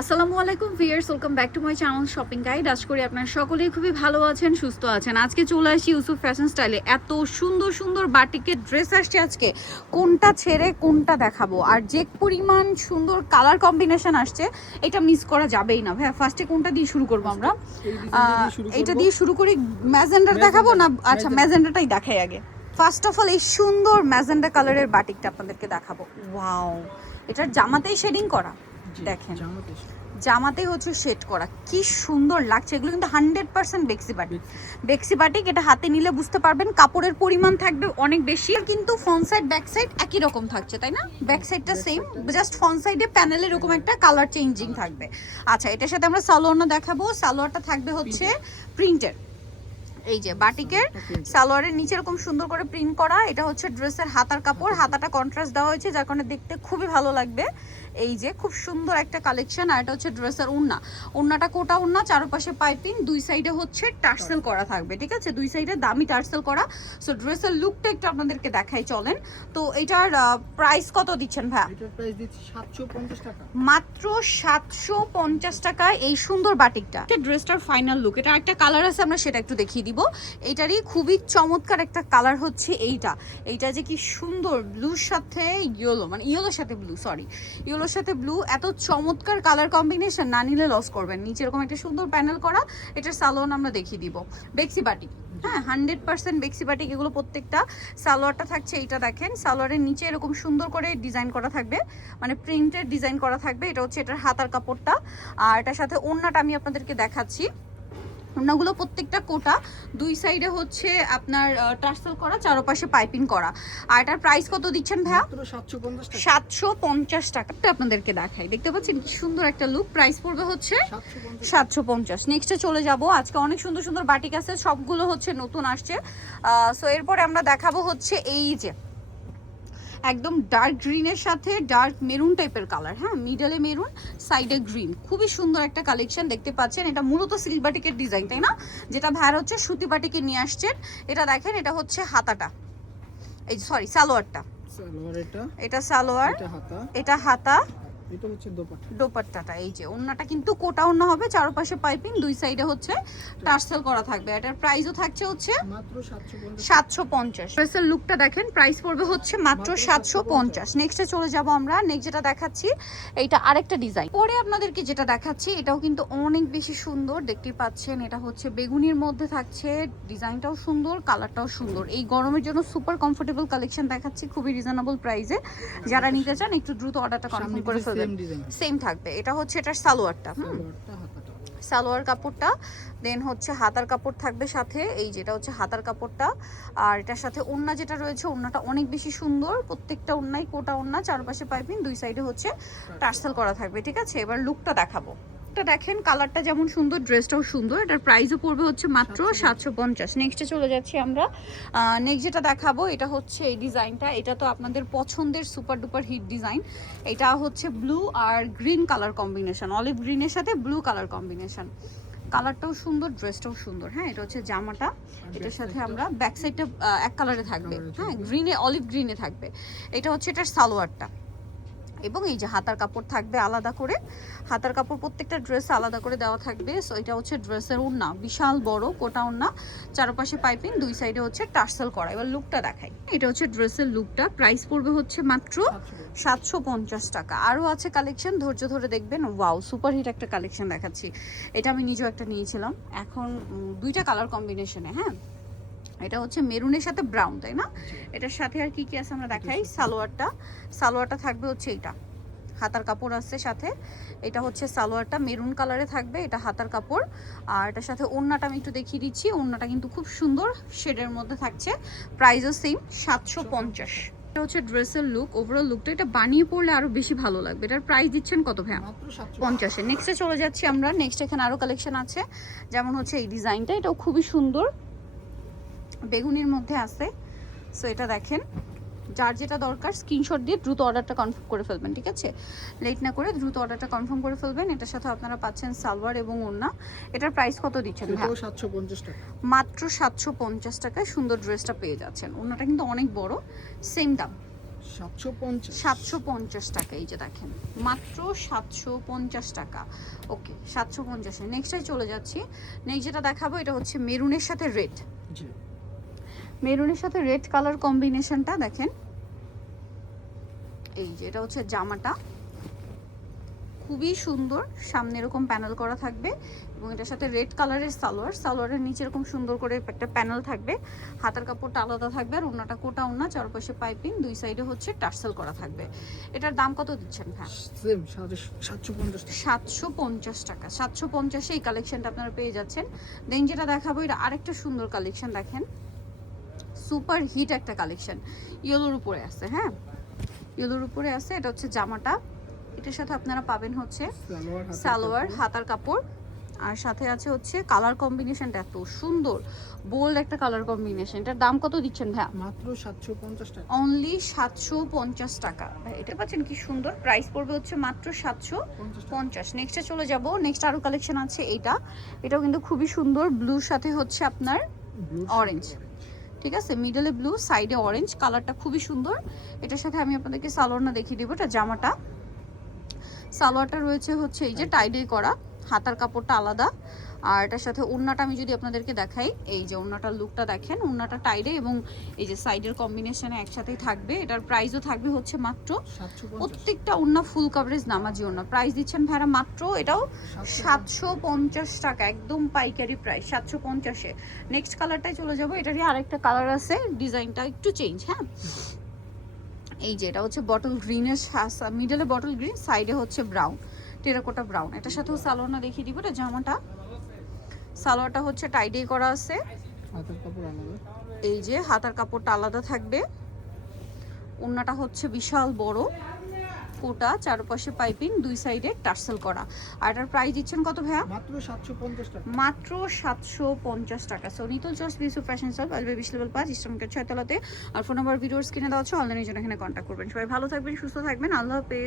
আসসালামু আলাইকুম viewers, welcome back to my channel shopping guide. আশা করি আপনারা সকলেই খুবই ভালো আছেন, সুস্থ আছেন। আজকে চলে আসি ইউসুফ ফ্যাশন স্টাইলে। এত সুন্দর সুন্দর বাটিকের ড্রেস আসছে আজকে, কোনটা ছেড়ে কোনটা দেখাবো। আর যে পরিমাণ সুন্দর কালার কম্বিনেশন আসছে, এটা মিস করা যাবেই না। ভাইয়া ফার্স্টে কোনটা দিয়ে শুরু করবো আমরা? এইটা দিয়ে শুরু করি। ম্যাজেন্ডার দেখাবো না? আচ্ছা, ম্যাজেন্ডাটাই দেখাই আগে। ফার্স্ট অফ অল এই সুন্দর ম্যাজেন্ডা কালারের বাটিকটা আপনাদেরকে দেখাবো। ওয়াও, এটার জামাতেই শেডিং করা, দেখেন জামাতে হচ্ছে শেড করা, কি সুন্দর লাগছে। এগুলো কিন্তু 100% বেক্সি বাটিক। এটা হাতে নিলে বুঝতে পারবেন কাপড়ের পরিমাণ থাকবে অনেক বেশি। আর কিন্তু ফ্রন্ট সাইড ব্যাক সাইড একই রকম থাকছে, তাই না? ব্যাক সাইডটা সেম, জাস্ট ফ্রন্ট সাইডে প্যানেলে এরকম একটা কালার চেঞ্জিং থাকবে। আচ্ছা, এটার সাথে আমরা সালোয়ারটা দেখাবো। সালোয়ারটা থাকবে হচ্ছে প্রিন্টের। এই যে বাটিকের সালোয়ারের নিচে এরকম সুন্দর করে প্রিন্ট করা। এটা হচ্ছে ড্রেসের হাতার কাপড়, হাতাটা কন্ট্রাস্ট দেওয়া হয়েছে যার কারণে দেখতে খুবই ভালো লাগবে। এই যে খুব সুন্দর একটা কালেকশন। আর এটা হচ্ছে ড্রেসের ওড়না। ওড়নাটা কোটা ওড়না, চারপাশে পাইপিং, দুই সাইডে হচ্ছে টার্সেল করা থাকবে, ঠিক আছে? দুই সাইডে দামি টার্সেল করা। সো ড্রেসের লুকটা একটু আপনাদেরকে দেখাই, চলেন। তো এটার প্রাইস কত দিচ্ছেন ভাইয়া? এটার প্রাইস দিচ্ছি 750 টাকা, মাত্র 750 টাকায় এই সুন্দর বাটিকটা। ড্রেসটার ফাইনাল লুক। এটা একটা কালার আছে, আমরা সেটা একটু দেখিয়ে দিব। এটারই খুবই চমৎকার একটা কালার হচ্ছে এইটা যে কি সুন্দর, ব্লুর সাথে ইয়েলো, মানে ইয়েলোর সাথে ব্লু, সরি ইয়েলোর সাথে ব্লু। এত চমৎকার কালার কম্বিনেশন, না নিলে লস করবেন। নিচে এরকম একটা সুন্দর প্যানেল করা। এটার সালোয়ার আমরা দেখিয়ে দিব। বেক্সি বাটিক, হ্যাঁ 100% বেক্সি বাটিক এগুলো প্রত্যেকটা। সালোয়ারটা থাকছে এইটা দেখেন, সালোয়ারের নিচে এরকম সুন্দর করে ডিজাইন করা থাকবে, মানে প্রিন্টের ডিজাইন করা থাকবে। এটা হচ্ছে এটার হাতার কাপড়টা। আর এটার সাথে ওড়নাটা আমি আপনাদেরকে দেখাচ্ছি। ওড়নাগুলো প্রত্যেকটা কোটা, দুই সাইডে হচ্ছে আপনার টার্সেল করা, চারপাশে পাইপিং করা। আর এটার প্রাইস কত দিচ্ছেন ভাইয়া? মাত্র 750 টাকা। 750 টাকা। আপনাদেরকে দেখাই, দেখতে পাচ্ছেন কি সুন্দর একটা লুক। প্রাইস পড়বে হচ্ছে 750। নেক্সটে চলে যাব। আজকে অনেক সুন্দর সুন্দর বাটিক আছে, সবগুলো হচ্ছে নতুন আসছে। সো এরপরে আমরা দেখাবো হচ্ছে এই যে একদম ডার্ক গ্রিনের সাথে ডার্ক মেরুন টাইপের কালার, হ্যাঁ মিডলে মেরুন, সাইডে গ্রিন। খুবই সুন্দর একটা কালেকশন দেখতে পাচ্ছেন। এটা মূলত সিল্ক বাটিকের ডিজাইন, তাই না? যেটা ভাইয়ার হচ্ছে সুতি বাটিকে নিয়ে আসছেন। এটা দেখেন, এটা হচ্ছে হাতাটা, এই সরি সালোয়ারটা। এটা সালোয়ার, এটা হাতা, এটা হচ্ছে দোপাট্টাটা। এই যে ওন্নাটা কিন্তু কোটা ওন্না হবে, চারপাশে পাইপিং, দুই সাইডে হচ্ছে টার্সেল করা থাকবে। এটার প্রাইসও থাকছে হচ্ছে মাত্র 750। ড্রেসের লুকটা দেখেন, প্রাইস পড়বে হচ্ছে মাত্র 750। নেক্সটে চলে যাব আমরা। নেক্সট যেটা দেখাচ্ছি, এইটা আরেকটা ডিজাইন। পরে আপনাদেরকে যেটা দেখাচ্ছি, এটাও কিন্তু অনেক বেশি সুন্দর, দেখতে পাচ্ছেন। এটা হচ্ছে বেগুনির মধ্যে থাকছে, ডিজাইনটাও সুন্দর, কালারটাও সুন্দর। এই গরমের জন্য সুপার কমফোর্টেবল কালেকশন দেখাচ্ছি খুবই রিজনেবল প্রাইসে। যারা নিতে চান একটু দ্রুত অর্ডারটা কনফার্ম করে ফেলবেন। সেম থাকবে। এটা হচ্ছে এটার সালোয়ারটা, সালোয়ার কাপড়টা, দেন হচ্ছে হাতার কাপড় থাকবে সাথে। এই যেটা হচ্ছে হাতার কাপড়টা। আর এটার সাথে ওড়না যেটা রয়েছে, ওড়নাটা অনেক বেশি সুন্দর। প্রত্যেকটা ওড়নাই কোটা ওড়না, চারপাশে পাইপিং, দুই সাইডে হচ্ছে টার্সেল করা থাকবে, ঠিক আছে? এবার লুকটা দেখাবো। দেখেন কালারটা যেমন সুন্দর, ড্রেসটাও সুন্দর। এটার প্রাইসও পড়বে হচ্ছে মাত্র 750। নেক্সটে চলে যাচ্ছি আমরা। নেক্সট যেটা দেখাবো, এটা হচ্ছে এই ডিজাইনটা। এটা তো আপনাদের পছন্দের সুপার ডুপার হিট ডিজাইন। এটা হচ্ছে ব্লু আর গ্রিন কালার কম্বিনেশন, অলিভ গ্রিনের সাথে ব্লু কালার কম্বিনেশন। কালারটাও সুন্দর, ড্রেসটাও সুন্দর। হ্যাঁ, এটা হচ্ছে জামাটা। এটার সাথে আমরা ব্যাক সাইডটা এক কালারে থাকবে, হ্যাঁ গ্রিনে, অলিভ গ্রিনে থাকবে। এটা হচ্ছে এটার সালোয়ারটা। এবং এই যে হাতার কাপড় থাকবে আলাদা করে, হাতার কাপড় প্রত্যেকটা ড্রেসে আলাদা করে দেওয়া থাকবে। সো এটা হচ্ছে ড্রেসের ওড়না, বিশাল বড় কোটা ওড়না, চারপাশে পাইপিং, দুই সাইডে হচ্ছে টার্সেল করা। এবার লুকটা দেখাই। এটা হচ্ছে ড্রেসের লুকটা। প্রাইস পড়বে হচ্ছে মাত্র 750 টাকা। আরও আছে কালেকশন, ধৈর্য ধরে দেখবেন। ওয়াও, সুপার হিট একটা কালেকশন দেখাচ্ছি। এটা আমি নিজেও একটা নিয়েছিলাম, এখন দুইটা কালার কম্বিনেশনে। হ্যাঁ, এটা হচ্ছে মেরুনের সাথে ব্রাউন, তাই না? এটার সাথে আর কি কি আছে আমরা দেখাই। সালোয়ারটা থাকবে হচ্ছে এইটা, হাতার কাপড় আছে সাথে। এটা হচ্ছে সালোয়ারটা মেরুন কালারে থাকবে, এটা হাতার কাপড়। আর এটার সাথে ওড়নাটা আমি একটু দেখিয়ে দিচ্ছি। ওড়নাটা কিন্তু খুব সুন্দর শেডের মধ্যে থাকছে। প্রাইসও সেম 750। এটা হচ্ছে ড্রেসের লুক, ওভারঅল লুকটা। এটা বানিয়ে পড়লে আরো বেশি ভালো লাগবে। এটার প্রাইস দিচ্ছেন কত ভাইয়া? 50-এ। নেক্সটে চলে যাচ্ছি আমরা। নেক্সট এখানে আরো কালেকশন আছে, যেমন হচ্ছে এই ডিজাইনটা। এটাও খুবই সুন্দর, বেগুনির মধ্যে আছে। সো এটা দেখেন, যার যেটা দরকার স্ক্রিনশট দিয়ে দ্রুত অর্ডারটা কনফার্ম করে ফেলবেন, ঠিক আছে? লেট না করে দ্রুত অর্ডারটা কনফার্ম করে ফেলবেন। এটার সাথে আপনারা পাচ্ছেন সালোয়ার এবং ওড়না। এটার প্রাইস কত দিচ্ছেন? 750 টাকা। মাত্র 750 টাকায় সুন্দর ড্রেসটা পেয়ে যাচ্ছেন। ওড়নাটা কিন্তু অনেক বড়, সেম দাম। 750 750 টাকা। এই যে দেখেন মাত্র 750 টাকা। ওকে 750 নেক্সটে চলে যাচ্ছি। নেক্সট যেটা দেখাবো এটা হচ্ছে মেরুনের সাথে রেড। জি মেরুনের সাথে রেড কালার কম্বিনেশনটা দেখেন। এই যে এটা হচ্ছে জামাটা, খুবই সুন্দর, সামনে এরকম প্যানেল করা থাকবে এবং এটার সাথে রেড কালারের সালোয়ার, সালোয়ারের নিচে এরকম সুন্দর করে একটা প্যানেল থাকবে, হাতার কাপড়টা আলাদা থাকবে আর ওনাটা কোটা ওনা, চারপাশে পাইপিং, দুই সাইডে হচ্ছে টার্সেল করা থাকবে। এটার দাম কত দিচ্ছেন ভাই? সেম 750 টাকা। 750 টাকা। 750 এই কালেকশনটা আপনারা পেয়ে যাচ্ছেন। দেন যেটা দেখাবো এটা আরেকটা সুন্দর কালেকশন দেখেন, সুপার হিট একটা কালেকশন, ইয়েলোর উপরে আছে। হ্যাঁ ইয়েলোর উপরে আছে। এটা হচ্ছে জামাটা, এটার সাথে আপনারা পাবেন হচ্ছে সালোয়ার, হাতার কাপড়, আর সাথে আছে হচ্ছে কালার কম্বিনেশনটা এত সুন্দর, বোল্ড একটা কালার কম্বিনেশন। এটার দাম কত দিচ্ছেন ভাই? মাত্র 750 টাকা। অনলি 750 টাকা। ভাই এটা পাচ্ছেন কি সুন্দর, প্রাইস পড়বে হচ্ছে মাত্র 750। নেক্সটে চলে যাব। নেক্সট আরো কালেকশন আছে এইটা, এটাও কিন্তু খুবই সুন্দর, ব্লুর সাথে হচ্ছে আপনার অরেঞ্জ, ঠিক আছে, মিডলে ব্লু, সাইডে অরেঞ্জ, কালারটা খুবই সুন্দর। এটার সাথে আমি আপনাদেরকে সালোয়ারটা দেখিয়ে দেবো। এটা জামাটা, সালোয়ারটা রয়েছে হচ্ছে এই যে টাইডে করা, হাতার কাপড়টা আলাদা, আর এটার সাথে ওড়নাটা আমি যদি আপনাদেরকে দেখাই, এই যে ওড়নাটার লুকটা দেখেন, ওড়নাটা টাইডে এবং এই যে সাইডের কম্বিনেশনে একসাথেই থাকবে। এটার প্রাইসও থাকবে হচ্ছে মাত্র, 750 প্রত্যেকটা ওড়না ফুল কভারেজ নামাজি ওড়না। প্রাইস দিচ্ছেন ভাইরা মাত্র এটাও 750 টাকা, একদম পাইকারি প্রাইস 750-এ। নেক্সট কালারটাই চলে যাব। এটারই আরেকটা কালার আছে, ডিজাইনটা একটু চেঞ্জ। হ্যাঁ এই যে এটা হচ্ছে বটল গ্রিনের, মিডলে বটল গ্রিন, সাইডে হচ্ছে ব্রাউন, টেরাকোটা ব্রাউন। এটার সাথেও সালোয়ারটা দেখিয়ে দিব। এটা জামাটা, সালোয়ারটা হচ্ছে টাইডে করা আছে, হাতের কাপড় আলাদা। এই যে হাতার কাপড়টা আলাদা থাকবে, ওড়নাটা হচ্ছে বিশাল বড়, কোটা, চারপাশে পাইপিং, দুই সাইডে টার্সেল করা। আর এটার প্রাইস দিচ্ছেন কত ভাইয়া? মাত্র 750 টাকা। মাত্র 750 টাকা। সো নিতল চয়েস বিসু ফ্যাশন শপ, এলবে 20 লেভেল 5, ইস্টার্ন 6 তলাতে। আর ফোন নাম্বার ভিডিওর স্ক্রিনে দেওয়া আছে, অনলাইনের জন্য এখানে কন্ট্যাক্ট করবেন। সবাই ভালো থাকবেন, সুস্থ থাকবেন, আল্লাহ হাফেজ।